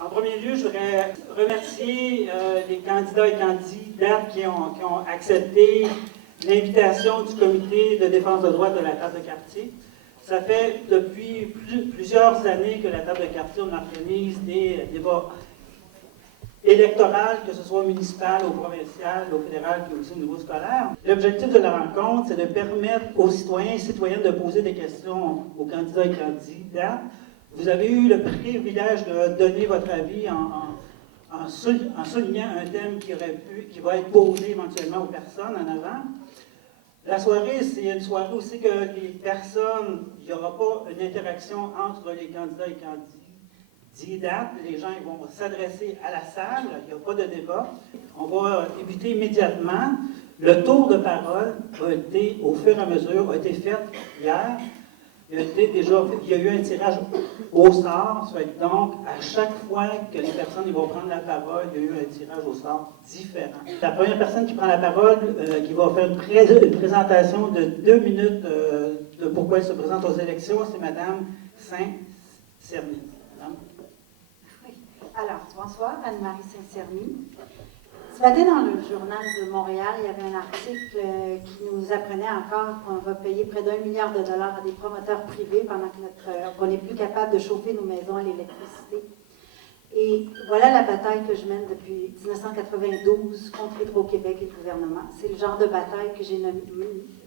En premier lieu, je voudrais remercier les candidats et candidates qui ont accepté l'invitation du Comité de défense des droits de la table de quartier. Ça fait depuis plusieurs années que la table de quartier, on organise des débats électoraux, que ce soit municipal, ou provincial, au fédéral, puis aussi au niveau scolaire. L'objectif de la rencontre, c'est de permettre aux citoyens et citoyennes de poser des questions aux candidats et candidates. Vous avez eu le privilège de donner votre avis en soulignant un thème qui va être posé éventuellement aux personnes en avant. La soirée, c'est une soirée aussi que les personnes, il n'y aura pas une interaction entre les candidats et candidates. Les gens ils vont s'adresser à la salle, il n'y a pas de débat. On va éviter immédiatement. Le tour de parole a été, au fur et à mesure, a été fait hier. Il y a eu un tirage au sort, donc à chaque fois que les personnes vont prendre la parole, il y a eu un tirage au sort différent. La première personne qui prend la parole, qui va faire une présentation de 2 minutes de pourquoi elle se présente aux élections, c'est Mme Saint-Cerny. Oui. Alors, bonsoir, Anne-Marie Saint-Cerny. Ce matin, dans le journal de Montréal, il y avait un article qui nous apprenait encore qu'on va payer près d'1 milliard de dollars à des promoteurs privés pendant qu'on n'est plus capable de chauffer nos maisons à l'électricité. Et voilà la bataille que je mène depuis 1992 contre Hydro-Québec et le gouvernement. C'est le genre de bataille que j'ai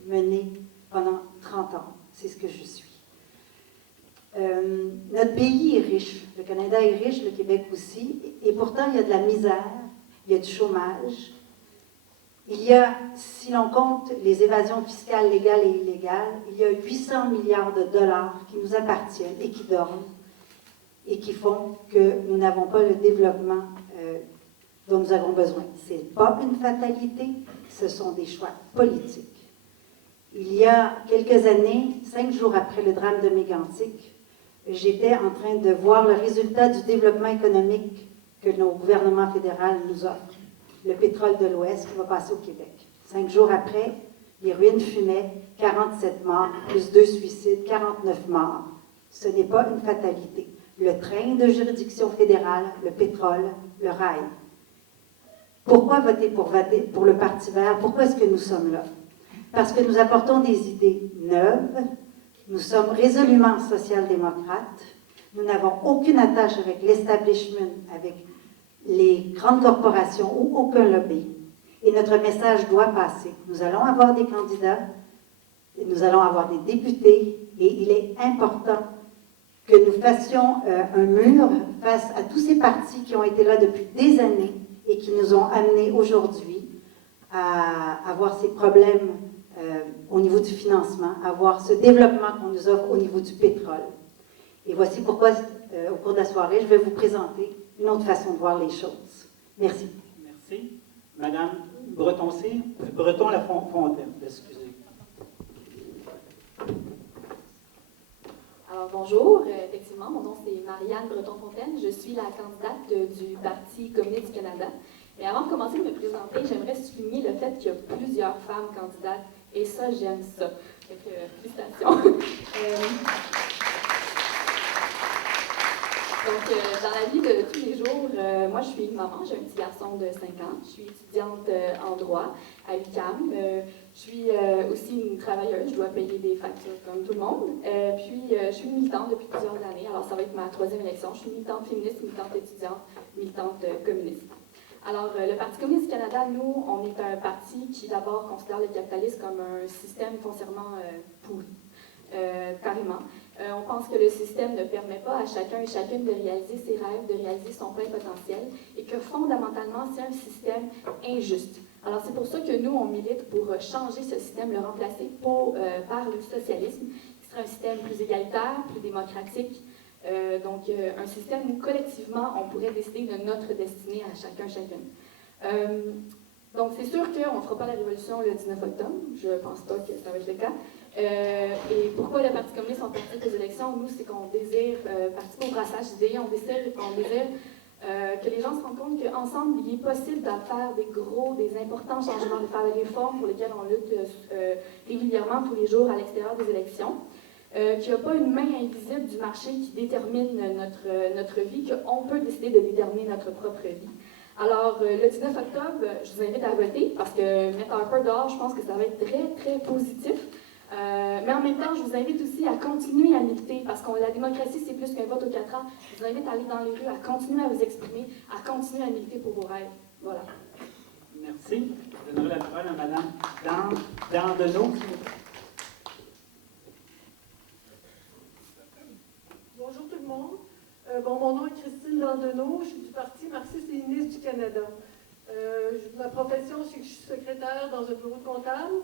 menée pendant 30 ans. C'est ce que je suis. Notre pays est riche. Le Canada est riche, le Québec aussi. Et pourtant, il y a de la misère. Il y a du chômage. Il y a, si l'on compte les évasions fiscales légales et illégales, il y a 800 milliards de dollars qui nous appartiennent et qui dorment et qui font que nous n'avons pas le développement dont nous avons besoin. Ce n'est pas une fatalité, ce sont des choix politiques. Il y a quelques années, 5 jours après le drame de Mégantic, j'étais en train de voir le résultat du développement économique que nos gouvernements fédéraux nous offrent. Le pétrole de l'Ouest qui va passer au Québec. 5 jours après, les ruines fumaient, 47 morts, plus 2 suicides, 49 morts. Ce n'est pas une fatalité. Le train de juridiction fédérale, le pétrole, le rail. Pourquoi voter pour le Parti vert? Pourquoi est-ce que nous sommes là? Parce que nous apportons des idées neuves. Nous sommes résolument social-démocrates. Nous n'avons aucune attache avec l'establishment, avec les grandes corporations ou aucun lobby. Et notre message doit passer. Nous allons avoir des candidats, nous allons avoir des députés, et il est important que nous fassions un mur face à tous ces partis qui ont été là depuis des années et qui nous ont amenés aujourd'hui à avoir ces problèmes au niveau du financement, à avoir ce développement qu'on nous offre au niveau du pétrole. Et voici pourquoi, au cours de la soirée, je vais vous présenter une autre façon de voir les choses. Merci. Merci. Madame Breton-Lafontaine, excusez. Alors bonjour, effectivement, mon nom c'est Marianne Breton-Fontaine, je suis la candidate du Parti communiste du Canada. Et avant de commencer de me présenter, j'aimerais souligner le fait qu'il y a plusieurs femmes candidates, et ça, j'aime ça. Donc, félicitations. Donc, dans la vie de tous les jours, moi, je suis maman, j'ai un petit garçon de 5 ans, je suis étudiante en droit à l'UQAM. Je suis aussi une travailleuse, je dois payer des factures comme tout le monde. Puis, je suis militante depuis plusieurs années, alors ça va être ma 3e élection. Je suis militante féministe, militante étudiante, militante communiste. Alors, le Parti communiste du Canada, nous, on est un parti qui, d'abord, considère le capitalisme comme un système foncièrement pourri, carrément. On pense que le système ne permet pas à chacun et chacune de réaliser ses rêves, de réaliser son plein potentiel, et que fondamentalement, c'est un système injuste. Alors, c'est pour ça que nous, on milite pour changer ce système, le remplacer par le socialisme, qui serait un système plus égalitaire, plus démocratique, donc un système où, collectivement, on pourrait décider de notre destinée à chacune. Donc, c'est sûr qu'on ne fera pas la révolution le 19 octobre, je ne pense pas que ça va être le cas. Et pourquoi le Parti communiste en participe aux élections? Nous, c'est qu'on désire participer au brassage d'idées, on désire que les gens se rendent compte qu'ensemble, il est possible de faire des importants changements, de faire des réformes pour lesquelles on lutte régulièrement tous les jours à l'extérieur des élections. qu'il n'y a pas une main invisible du marché qui détermine notre vie, qu'on peut décider de déterminer notre propre vie. Alors, le 19 octobre, je vous invite à voter parce que mettre Harper dehors, je pense que ça va être très, très positif. Mais en même temps, je vous invite aussi à continuer à militer parce que la démocratie, c'est plus qu'un vote aux 4 ans. Je vous invite à aller dans les rues, à continuer à vous exprimer, à continuer à militer pour vos rêves. Voilà. Merci. Je donnerai la parole à Mme Dandenot. Bonjour tout le monde. Mon nom est Christine Dandenot. Je suis du Parti marxiste-léniniste du Canada. Ma profession, c'est que je suis secrétaire dans un bureau de comptable.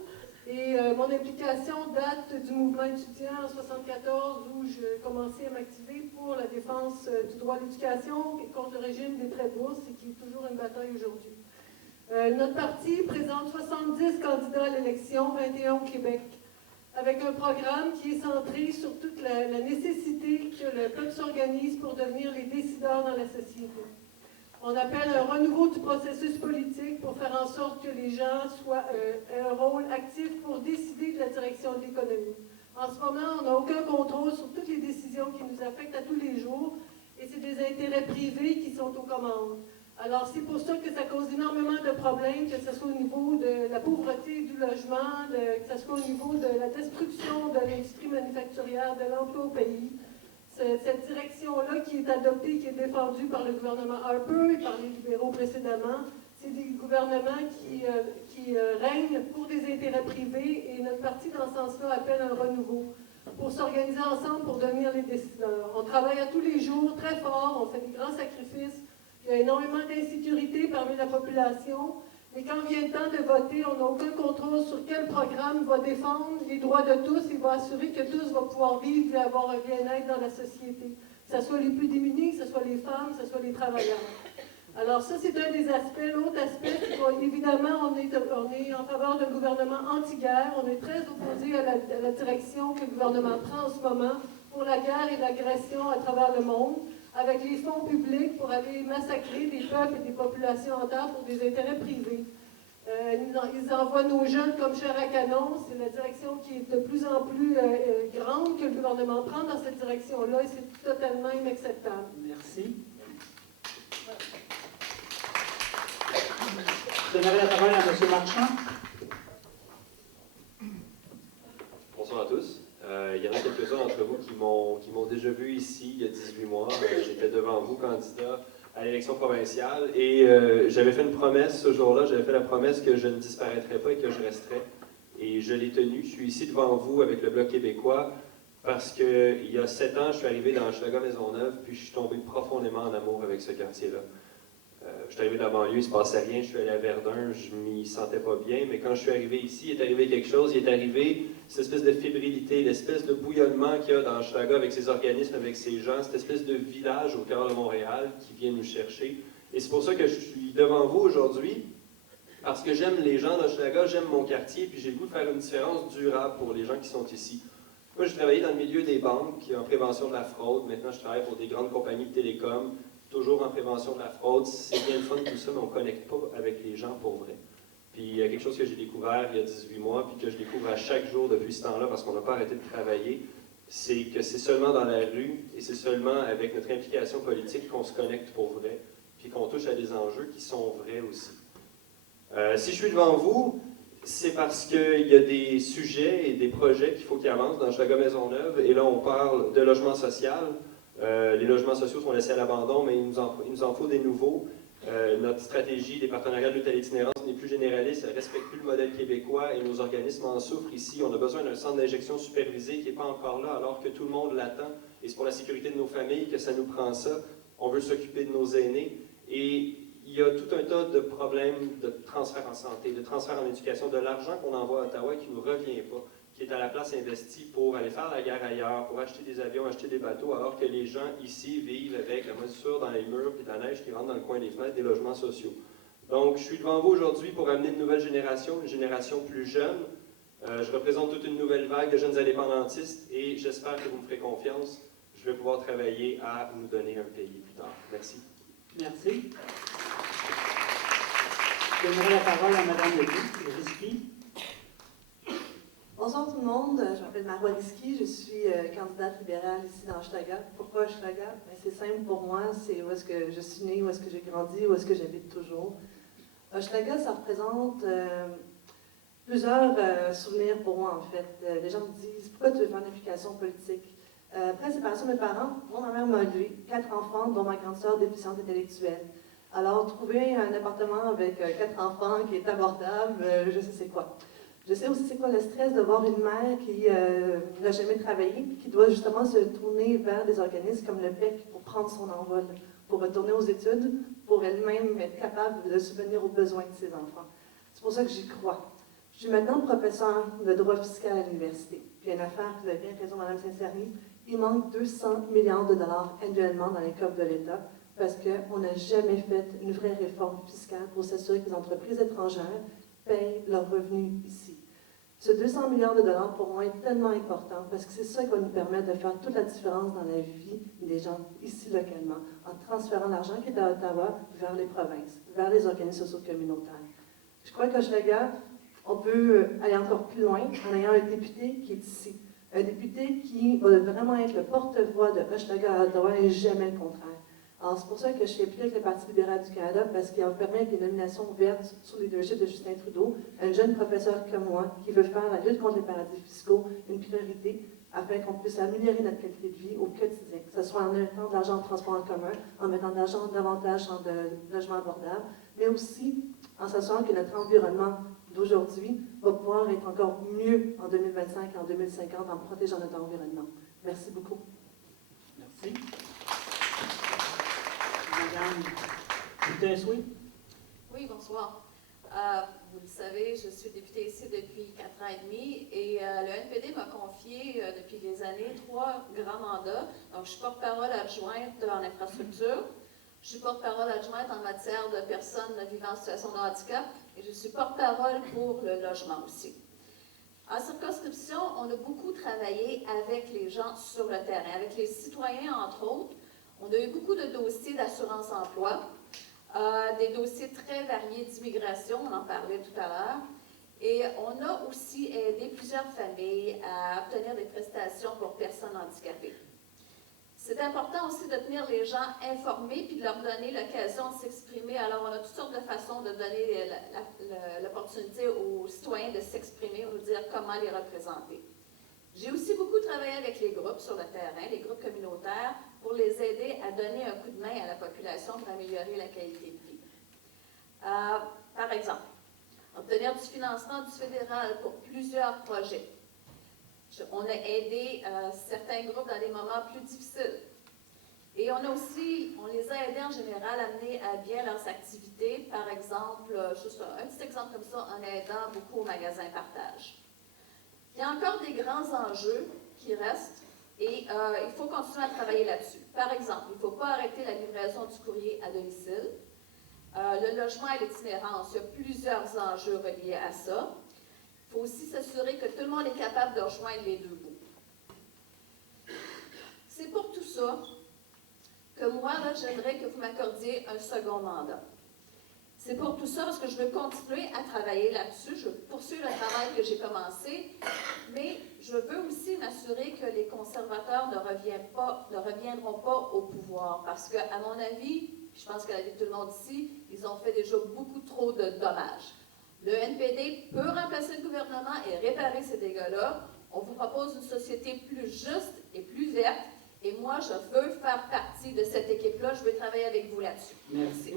Et mon implication date du mouvement étudiant en 1974 où je commençais à m'activer pour la défense du droit à l'éducation contre le régime des frais de bourse et qui est toujours une bataille aujourd'hui. Notre parti présente 70 candidats à l'élection, 21 au Québec, avec un programme qui est centré sur toute la nécessité que le peuple s'organise pour devenir les décideurs dans la société. On appelle un renouveau du processus politique pour faire en sorte que les gens aient un rôle actif pour décider de la direction de l'économie. En ce moment, on n'a aucun contrôle sur toutes les décisions qui nous affectent à tous les jours et c'est des intérêts privés qui sont aux commandes. Alors, c'est pour ça que ça cause énormément de problèmes, que ce soit au niveau de la pauvreté du logement, que ce soit au niveau de la destruction de l'industrie manufacturière, de l'emploi au pays. Cette direction-là qui est adoptée, qui est défendue par le gouvernement Harper et par les libéraux précédemment, c'est des gouvernements qui règnent pour des intérêts privés et notre parti, dans ce sens-là, appelle un renouveau pour s'organiser ensemble pour devenir les décideurs. On travaille à tous les jours, très fort, on fait des grands sacrifices. Il y a énormément d'insécurité parmi la population, mais quand vient le temps de voter, on n'a aucun contrôle sur quel programme va défendre les droits de tous et va assurer que tous vont pouvoir vivre et avoir un bien-être dans la société. Que ce soit les plus démunis, que ce soit les femmes, que ce soit les travailleurs. Alors ça, c'est un des aspects. L'autre aspect, c'est qu'évidemment, on est en faveur d'un gouvernement anti-guerre. On est très opposé à la direction que le gouvernement prend en ce moment pour la guerre et l'agression à travers le monde, avec les fonds publics pour aller massacrer des peuples et des populations entières pour des intérêts privés. Ils envoient nos jeunes comme chair à canon. C'est la direction qui est de plus en plus grande que le gouvernement prend dans cette direction-là et c'est totalement inacceptable. Merci. Je donnerai la parole à M. Marchand. Bonsoir à tous. Il y en a quelques-uns d'entre vous qui m'ont déjà vu ici il y a 18 mois. J'étais devant vous, candidat à l'élection provinciale, et j'avais fait une promesse ce jour-là. J'avais fait la promesse que je ne disparaîtrais pas et que je resterais. Et je l'ai tenue. Je suis ici devant vous avec le Bloc québécois parce qu'il y a 7 ans, je suis arrivé dans Hochelaga-Maisonneuve, puis je suis tombé profondément en amour avec ce quartier-là. Je suis arrivé de la banlieue, il ne se passait rien, je suis allé à Verdun, je ne m'y sentais pas bien, mais quand je suis arrivé ici, il est arrivé quelque chose, il est arrivé cette espèce de fébrilité, l'espèce de bouillonnement qu'il y a dans Hochelaga avec ses organismes, avec ses gens, cette espèce de village au cœur de Montréal qui vient nous chercher. Et c'est pour ça que je suis devant vous aujourd'hui, parce que j'aime les gens d'Hochelaga, j'aime mon quartier, puis j'ai le goût de faire une différence durable pour les gens qui sont ici. Moi, j'ai travaillé dans le milieu des banques, en prévention de la fraude, maintenant je travaille pour des grandes compagnies de télécom, toujours en prévention de la fraude. C'est bien le fun tout ça, mais on ne connecte pas avec les gens pour vrai. Puis il y a quelque chose que j'ai découvert il y a 18 mois, puis que je découvre à chaque jour depuis ce temps-là, parce qu'on n'a pas arrêté de travailler, c'est que c'est seulement dans la rue, et c'est seulement avec notre implication politique qu'on se connecte pour vrai, puis qu'on touche à des enjeux qui sont vrais aussi. Si je suis devant vous, c'est parce qu'il y a des sujets et des projets qu'il faut qu'ils avancent dans Hochelaga-Maisonneuve, et là on parle de logement social. Les logements sociaux sont laissés à l'abandon, mais il nous en faut des nouveaux. Notre stratégie des partenariats de lutte à l'itinérance n'est plus généraliste, elle ne respecte plus le modèle québécois et nos organismes en souffrent ici. On a besoin d'un centre d'injection supervisé qui n'est pas encore là alors que tout le monde l'attend. Et c'est pour la sécurité de nos familles que ça nous prend ça. On veut s'occuper de nos aînés. Et il y a tout un tas de problèmes de transfert en santé, de transfert en éducation, de l'argent qu'on envoie à Ottawa qui ne nous revient pas, qui est à la place investi pour aller faire la guerre ailleurs, pour acheter des avions, acheter des bateaux, alors que les gens ici vivent avec la moisissure dans les murs et de la neige qui rentre dans le coin des fenêtres, des logements sociaux. Donc, je suis devant vous aujourd'hui pour amener une nouvelle génération, une génération plus jeune. Je représente toute une nouvelle vague de jeunes indépendantistes et j'espère que vous me ferez confiance. Je vais pouvoir travailler à nous donner un pays plus tard. Merci. Merci. Je donnerai la parole à Mme Risky. Bonsoir tout le monde, je m'appelle Marois Risky, je suis candidate libérale ici dans Hochelaga. Pourquoi Hochelaga? C'est simple pour moi, c'est où est-ce que je suis née, où est-ce que j'ai grandi, où est-ce que j'habite toujours. Hochelaga, ça représente plusieurs souvenirs pour moi en fait. Les gens me disent, pourquoi tu veux faire une application politique? Après la séparation de mes parents, moi, ma mère m'a élevé 4 enfants, dont ma grande sœur déficiente intellectuelle. Alors, trouver un appartement avec 4 enfants qui est abordable, je sais c'est quoi. Je sais aussi c'est quoi le stress de voir une mère qui n'a jamais travaillé, qui doit justement se tourner vers des organismes comme le PEC pour prendre son envol, pour retourner aux études, pour elle-même être capable de subvenir aux besoins de ses enfants. C'est pour ça que j'y crois. Je suis maintenant professeure de droit fiscal à l'université. Puis il y a une affaire, vous avez bien raison, Mme Saint-Cerny, il manque 200 milliards de dollars annuellement dans les coffres de l'État parce qu'on n'a jamais fait une vraie réforme fiscale pour s'assurer que les entreprises étrangères payent leurs revenus ici. Ce 200 milliards de dollars, pour moi, est tellement important parce que c'est ça qui va nous permettre de faire toute la différence dans la vie des gens ici localement, en transférant l'argent qui est à Ottawa vers les provinces, vers les organismes sociaux communautaires. Je crois qu'à Hochelaga, on peut aller encore plus loin en ayant un député qui est ici. Un député qui va vraiment être le porte-voix de Hochelaga à Ottawa et jamais le contraire. Alors, c'est pour ça que je suis impliquée avec le Parti libéral du Canada, parce qu'il va permettre des nominations ouvertes sous le leadership de Justin Trudeau, un jeune professeur comme moi qui veut faire la lutte contre les paradis fiscaux une priorité afin qu'on puisse améliorer notre qualité de vie au quotidien, que ce soit en mettant de l'argent en transport en commun, en mettant de l'argent davantage en logements abordables, mais aussi en s'assurant que notre environnement d'aujourd'hui va pouvoir être encore mieux en 2025 et en 2050 en protégeant notre environnement. Merci beaucoup. Merci. Madame, vous avez un souhait? Oui, bonsoir. Vous le savez, je suis députée ici depuis 4 ans et demi et le NPD m'a confié depuis des années 3 grands mandats. Donc, je suis porte-parole adjointe en infrastructure, je suis porte-parole adjointe en matière de personnes vivant en situation de handicap et je suis porte-parole pour le logement aussi. En circonscription, on a beaucoup travaillé avec les gens sur le terrain, avec les citoyens entre autres. On a eu beaucoup de dossiers d'assurance-emploi, des dossiers très variés d'immigration, on en parlait tout à l'heure, et on a aussi aidé plusieurs familles à obtenir des prestations pour personnes handicapées. C'est important aussi de tenir les gens informés puis de leur donner l'occasion de s'exprimer. Alors, on a toutes sortes de façons de donner l'opportunité aux citoyens de s'exprimer, ou de dire comment les représenter. J'ai aussi beaucoup travaillé avec les groupes sur le terrain, les groupes communautaires, pour les aider à donner un coup de main à la population pour améliorer la qualité de vie. Par exemple, obtenir du financement du fédéral pour plusieurs projets. On a aidé certains groupes dans des moments plus difficiles. Et on les a aidés en général à mener à bien leurs activités. Par exemple, juste un petit exemple comme ça, en aidant beaucoup aux magasins partage. Il y a encore des grands enjeux qui restent et il faut continuer à travailler là-dessus. Par exemple, il ne faut pas arrêter la livraison du courrier à domicile. Le logement et l'itinérance, il y a plusieurs enjeux reliés à ça. Il faut aussi s'assurer que tout le monde est capable de rejoindre les deux bouts. C'est pour tout ça que moi, j'aimerais que vous m'accordiez un second mandat. C'est pour tout ça parce que je veux continuer à travailler là-dessus. Je veux poursuivre le travail que j'ai commencé, mais je veux aussi m'assurer que les conservateurs ne reviendront pas au pouvoir. Parce qu'à mon avis, je pense que l'avis de tout le monde ici, ils ont fait déjà beaucoup trop de dommages. Le NPD peut remplacer le gouvernement et réparer ces dégâts-là. On vous propose une société plus juste et plus verte. Et moi, je veux faire partie de cette équipe-là. Je veux travailler avec vous là-dessus. Merci.